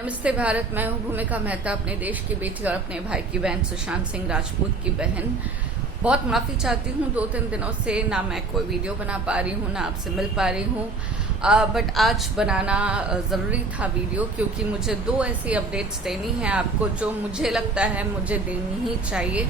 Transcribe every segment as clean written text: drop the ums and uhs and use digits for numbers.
नमस्ते भारत। मैं हूं भूमिका मेहता, अपने देश की बेटी और अपने भाई की बहन सुशांत सिंह राजपूत की बहन। बहुत माफी चाहती हूं, 2-3 दिनों से ना मैं कोई वीडियो बना पा रही हूं, ना आपसे मिल पा रही हूं। बट आज बनाना जरूरी था वीडियो, क्योंकि मुझे 2 ऐसी अपडेट्स देनी है आपको जो मुझे लगता है मुझे देनी ही चाहिए।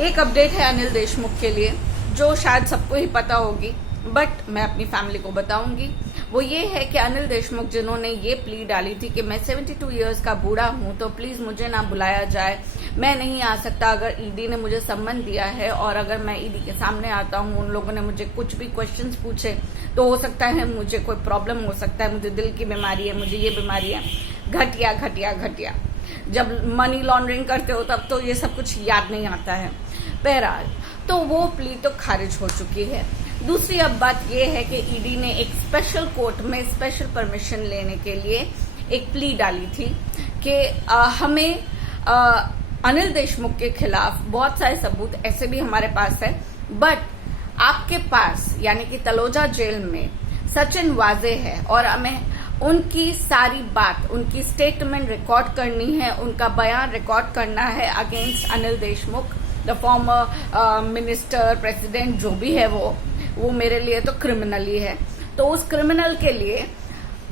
एक अपडेट है अनिल देशमुख के लिए, जो शायद सबको ही पता होगी, बट मैं अपनी फैमिली को बताऊंगी। वो ये है कि अनिल देशमुख जिन्होंने ये प्ली डाली थी कि मैं 72 इयर्स का बूढ़ा हूं, तो प्लीज मुझे ना बुलाया जाए, मैं नहीं आ सकता। अगर ईडी ने मुझे सम्मन दिया है और अगर मैं ईडी के सामने आता हूं, उन लोगों ने मुझे कुछ भी क्वेश्चंस पूछे, तो हो सकता है मुझे कोई प्रॉब्लम हो सकता है, मुझे दिल की बीमारी है, मुझे ये बीमारी है। घटिया घटिया घटिया। जब मनी लॉन्ड्रिंग करते हो तब तो ये सब कुछ याद नहीं आता है। बहरहाल, तो वो प्ली तो खारिज हो चुकी है। दूसरी अब बात यह है कि ईडी ने एक स्पेशल कोर्ट में स्पेशल परमिशन लेने के लिए एक प्ली डाली थी कि हमें अनिल देशमुख के खिलाफ बहुत सारे सबूत ऐसे भी हमारे पास है, बट आपके पास यानी कि तलोजा जेल में सचिन वाजे है और हमें उनकी सारी बात, उनकी स्टेटमेंट रिकॉर्ड करनी है, उनका बयान रिकॉर्ड करना है against Anil Deshmukh, the former minister, president, जो भी है वो मेरे लिए तो क्रिमिनल ही है। तो उस क्रिमिनल के लिए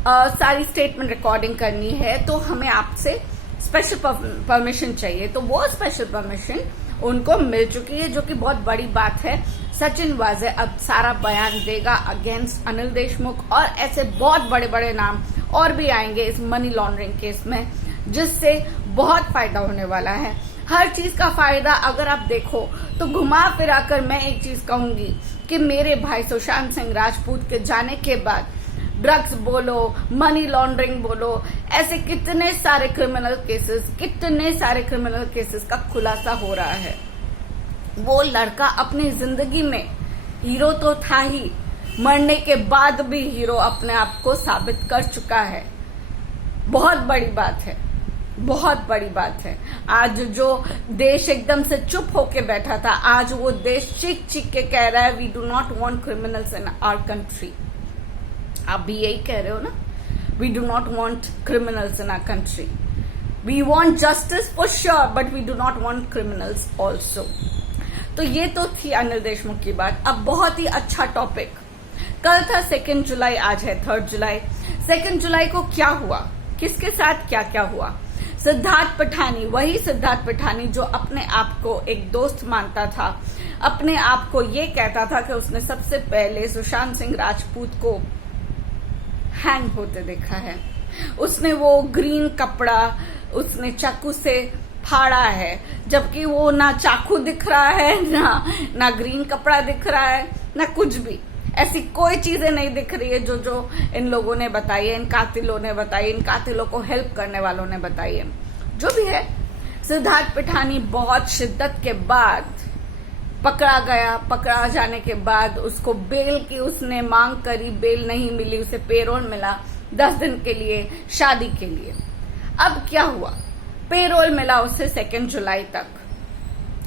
सारी स्टेटमेंट रिकॉर्डिंग करनी है, तो हमें आपसे स्पेशल परमिशन चाहिए। तो वो स्पेशल परमिशन उनको मिल चुकी है, जो कि बहुत बड़ी बात है। सचिन वाजे अब सारा बयान देगा अगेंस्ट अनिल देशमुख, और ऐसे बहुत बड़े बड़े नाम और भी आएंगे इस मनी लॉन्ड्रिंग केस में, जिससे बहुत फायदा होने वाला है। हर चीज का फायदा अगर आप देखो तो घुमा फिरा कर मैं एक चीज कहूंगी कि मेरे भाई सुशांत सिंह राजपूत के जाने के बाद ड्रग्स बोलो, मनी लॉन्ड्रिंग बोलो, ऐसे कितने सारे क्रिमिनल केसेस का खुलासा हो रहा है। वो लड़का अपनी जिंदगी में हीरो तो था ही, मरने के बाद भी हीरो अपने आप को साबित कर चुका है। बहुत बड़ी बात है, बहुत बड़ी बात है। आज जो देश एकदम से चुप होके बैठा था, आज वो देश चीख चीख के कह रहा है, we do not want criminals in our country. आप भी यही कह रहे हो ना, we do not want criminals in our country, we want justice for sure, but we do not want criminals also. तो ये तो थी अनिल देशमुख की बात। अब बहुत ही अच्छा टॉपिक, कल था 2 जुलाई, आज है 3 जुलाई। 2 जुलाई को क्या हुआ, किसके साथ क्या क्या हुआ? सिद्धार्थ पिठानी, वही सिद्धार्थ पिठानी जो अपने आप को एक दोस्त मानता था, अपने आप को ये कहता था कि उसने सबसे पहले सुशांत सिंह राजपूत को हैंग होते देखा है। उसने वो ग्रीन कपड़ा उसने चाकू से फाड़ा है, जबकि वो ना चाकू दिख रहा है, ना ग्रीन कपड़ा दिख रहा है, ना कुछ भी। ऐसी कोई चीजें नहीं दिख रही है जो इन लोगों ने बताई है, इन कातिलों ने बताई, इन कातिलों को हेल्प करने वालों ने बताई है। जो भी है, सिद्धार्थ पिठानी बहुत शिद्दत के बाद पकड़ा गया। पकड़ा जाने के बाद उसको बेल की उसने मांग करी, बेल नहीं मिली, उसे पेरोल मिला 10 दिन के लिए, शादी के लिए। अब क्या हुआ, पेरोल मिला उसे 2 जुलाई तक,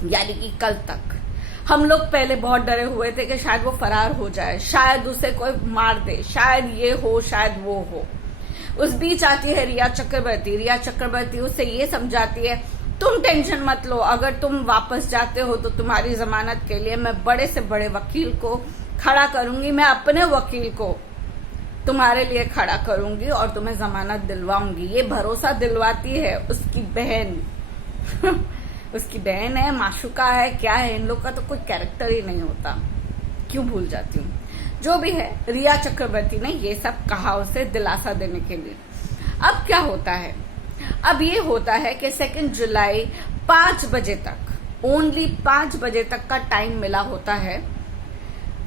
यानी कि कल तक। हम लोग पहले बहुत डरे हुए थे कि शायद वो फरार हो जाए, शायद उसे कोई मार दे, शायद ये हो, शायद वो हो। उस बीच आती है रिया चक्रवर्ती उसे ये समझाती है, तुम टेंशन मत लो, अगर तुम वापस जाते हो तो तुम्हारी जमानत के लिए मैं बड़े से बड़े वकील को खड़ा करूंगी, मैं अपने वकील को तुम्हारे लिए खड़ा करूंगी और तुम्हें जमानत दिलवाऊंगी। ये भरोसा दिलवाती है उसकी बहन उसकी बहन है, माशुका है, क्या है, इन लोग का तो कोई कैरेक्टर ही नहीं होता, क्यों भूल जाती हूँ। जो भी है, रिया चक्रवर्ती ने ये सब कहा उसे दिलासा देने के लिए। अब क्या होता है, अब ये होता है कि 2 जुलाई 5 बजे तक, ओनली 5 बजे तक का टाइम मिला होता है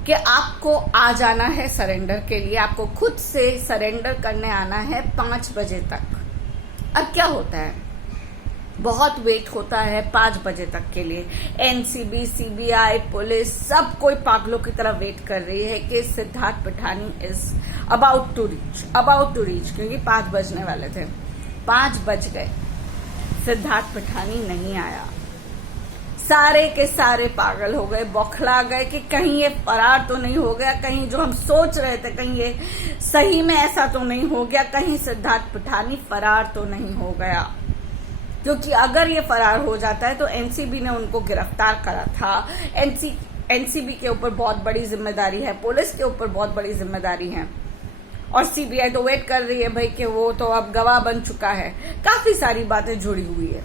कि आपको आ जाना है सरेंडर के लिए, आपको खुद से सरेंडर करने आना है 5 बजे तक। अब क्या होता है, बहुत वेट होता है 5 बजे तक के लिए। एनसीबी, सीबीआई, पुलिस, सब कोई पागलों की तरह वेट कर रही है कि Siddharth Pithani is about to reach, क्योंकि 5 बजने वाले थे। 5 बज गए, सिद्धार्थ पिठानी नहीं आया। सारे के सारे पागल हो गए, बौखला गए कि कहीं ये फरार तो नहीं हो गया, कहीं जो हम सोच रहे थे कहीं ये सही में ऐसा तो नहीं हो गया, कहीं सिद्धार्थ पिठानी फरार तो नहीं हो गया। क्योंकि अगर ये फरार हो जाता है तो एनसीबी ने उनको गिरफ्तार करा था। एनसीबी के ऊपर बहुत बड़ी जिम्मेदारी है, पुलिस के ऊपर बहुत बड़ी जिम्मेदारी है, और सीबीआई तो वेट कर रही है भाई कि वो तो अब गवाह बन चुका है। काफी सारी बातें जुड़ी हुई है।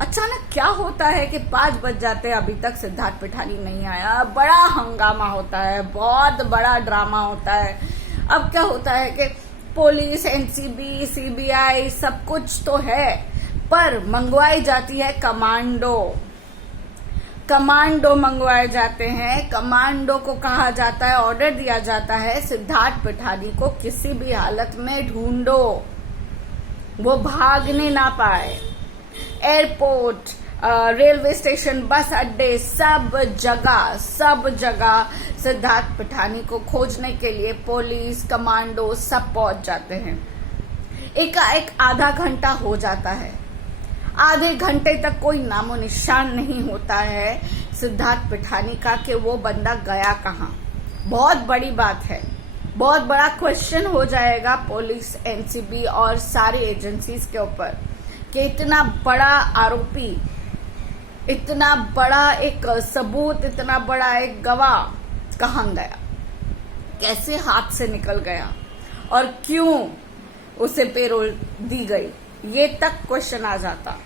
अचानक क्या होता है कि 5 बज जाते हैं, अभी तक सिद्धार्थ पिठानी नहीं आया। बड़ा हंगामा होता है, बहुत बड़ा ड्रामा होता है। अब क्या होता है कि पुलिस, एनसीबी, सीबीआई सब कुछ तो है, पर मंगवाई जाती है कमांडो मंगवाए जाते हैं। कमांडो को कहा जाता है, ऑर्डर दिया जाता है सिद्धार्थ पिठानी को किसी भी हालत में ढूंढो, वो भागने ना पाए। एयरपोर्ट, रेलवे स्टेशन, बस अड्डे, सब जगह सिद्धार्थ पिठानी को खोजने के लिए पुलिस, कमांडो सब पहुंच जाते हैं। एकाएक आधा घंटा हो जाता है, आधे घंटे तक कोई नामो निशान नहीं होता है सिद्धार्थ पिठानी का कि वो बंदा गया कहाँ। बहुत बड़ी बात है, बहुत बड़ा क्वेश्चन हो जाएगा पुलिस, एनसीबी और सारी एजेंसीज के ऊपर कि इतना बड़ा आरोपी, इतना बड़ा एक सबूत, इतना बड़ा एक गवाह कहाँ गया, कैसे हाथ से निकल गया और क्यों उसे पेरोल दी गई, ये तक क्वेश्चन आ जाता।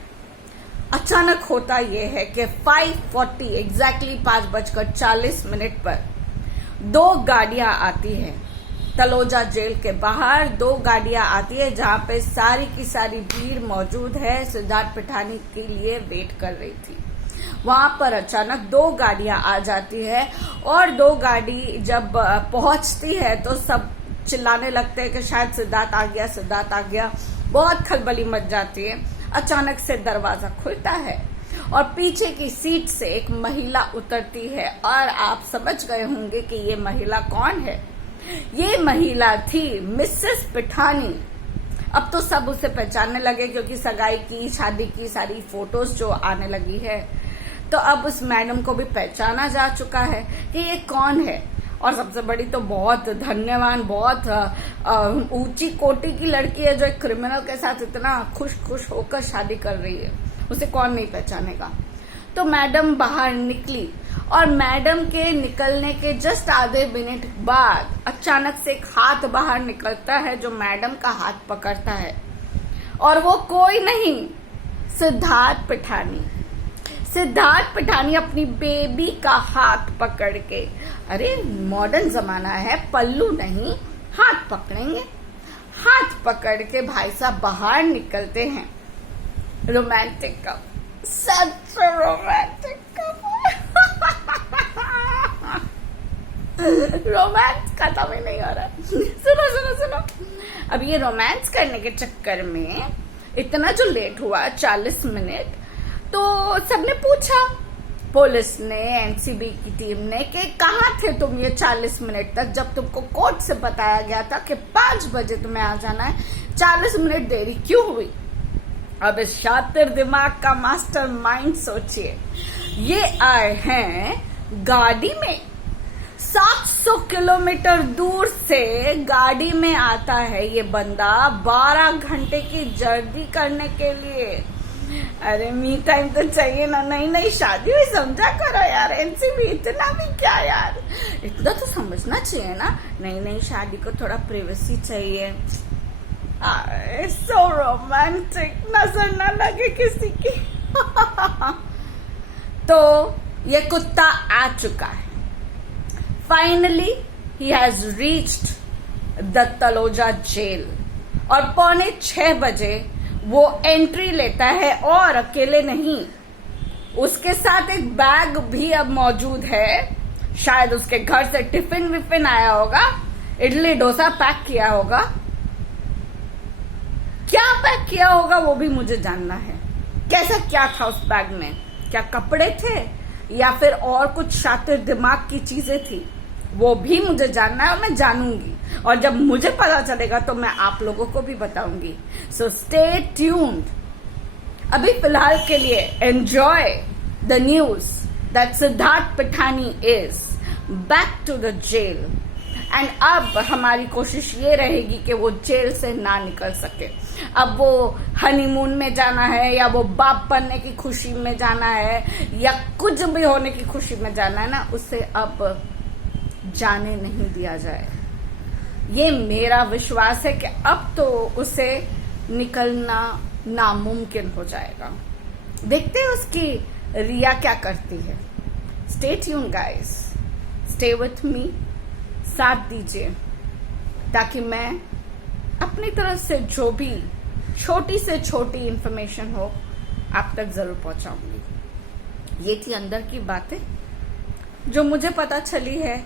अचानक होता यह है कि 5:40 एग्जैक्टली 5:40 पर 2 गाड़ियां आती है तलोजा जेल के बाहर। 2 गाड़ियां आती है जहां पे सारी की सारी भीड़ मौजूद है, सिद्धार्थ पिठानी के लिए वेट कर रही थी। वहां पर अचानक 2 गाड़ियां आ जाती है और 2 गाड़ी जब पहुंचती है तो सब चिल्लाने लगते हैं कि शायद सिद्धार्थ आ गया। बहुत खलबली मच जाती है। अचानक से दरवाजा खुलता है और पीछे की सीट से एक महिला उतरती है और आप समझ गए होंगे कि ये महिला कौन है। ये महिला थी मिसेस पिठानी। अब तो सब उसे पहचानने लगे क्योंकि सगाई की, शादी की सारी फोटोज जो आने लगी है, तो अब उस मैडम को भी पहचाना जा चुका है कि ये कौन है। और सबसे बड़ी तो बहुत धन्यवान, बहुत ऊंची कोटि की लड़की है जो एक क्रिमिनल के साथ इतना खुश होकर शादी कर रही है, उसे कौन नहीं पहचानेगा। तो मैडम बाहर निकली और मैडम के निकलने के जस्ट आधे मिनट बाद अचानक से एक हाथ बाहर निकलता है जो मैडम का हाथ पकड़ता है, और वो कोई नहीं, सिद्धार्थ पिठानी अपनी बेबी का हाथ पकड़ के, अरे मॉडर्न जमाना है, पल्लू नहीं हाथ पकड़ेंगे, हाथ पकड़ के भाई साहब बाहर निकलते हैं। रोमांटिक कप, सच रोमांटिक कप। रोमांस खत्म ही नहीं हो रहा। सुनो, अब ये रोमांस करने के चक्कर में इतना जो लेट हुआ 40 मिनट, तो सबने पूछा, पुलिस ने, एनसीबी की टीम ने, कि कहाँ थे तुम ये 40 मिनट तक, जब तुमको कोर्ट से बताया गया था कि 5 बजे तुम्हें आ जाना है, 40 मिनट देरी क्यों हुई। अब इस शातिर दिमाग का मास्टर माइंड सोचिए, ये आए हैं गाड़ी में, 700 किलोमीटर दूर से गाड़ी में आता है ये बंदा 12 घंटे की जर्नी करने के लिए। अरे मी टाइम तो चाहिए ना, नई शादी हुई, समझा करो यार। एनसीबी इतना भी क्या यार, इतना तो समझना चाहिए ना, नई शादी को थोड़ा प्राइवेसी चाहिए। सो रोमांटिक, नजर ना लगे किसी की। तो ये कुत्ता आ चुका है। Finally he has reached the Taloja jail, और 5:45 बजे वो एंट्री लेता है, और अकेले नहीं, उसके साथ एक बैग भी अब मौजूद है। शायद उसके घर से टिफिन विफिन आया होगा, इडली डोसा पैक किया होगा। क्या पैक किया होगा वो भी मुझे जानना है। कैसा क्या था उस बैग में, क्या कपड़े थे या फिर और कुछ शातिर दिमाग की चीजें थी, वो भी मुझे जानना है और मैं जानूंगी। और जब मुझे पता चलेगा तो मैं आप लोगों को भी बताऊंगी। So stay tuned. अभी फिलहाल के लिए enjoy the news that Siddharth Pithani is back to the jail. And अब हमारी कोशिश ये रहेगी कि वो जेल से ना निकल सके. अब वो हनीमून में जाना है, या वो बाप बनने की खुशी में जाना है, या कुछ भी होने की खुशी में जाना है ना, उसे अब जाने नहीं दिया जाए. ये मेरा विश्वास है कि अब तो उसे निकलना नामुमकिन हो जाएगा. देखते हैं उसकी रिया क्या करती है. Stay tune guys, stay with me, साथ दीजिए ताकि मैं अपनी तरफ से जो भी छोटी से छोटी इंफॉर्मेशन हो आप तक जरूर पहुंचाऊंगी. ये थी अंदर की बातें जो मुझे पता चली है,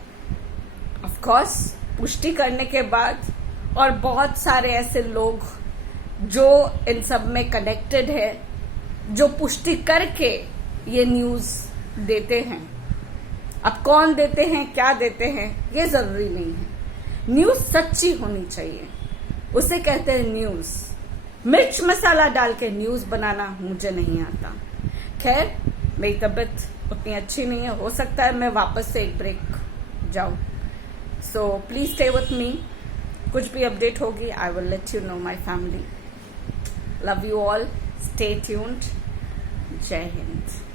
ऑफ कोर्स पुष्टि करने के बाद, और बहुत सारे ऐसे लोग जो इन सब में कनेक्टेड है, जो पुष्टि करके ये न्यूज देते हैं. अब कौन देते हैं, क्या देते हैं, ये जरूरी नहीं है. न्यूज सच्ची होनी चाहिए, उसे कहते हैं न्यूज. मिर्च मसाला डाल के न्यूज बनाना मुझे नहीं आता. खैर, मेरी तबीयत उतनी अच्छी नहीं है, हो सकता है मैं वापस से एक ब्रेक जाऊं. So please stay with me. कुछ भी अपडेट होगी I will let you know my family. Love you all, stay tuned. जय हिंद.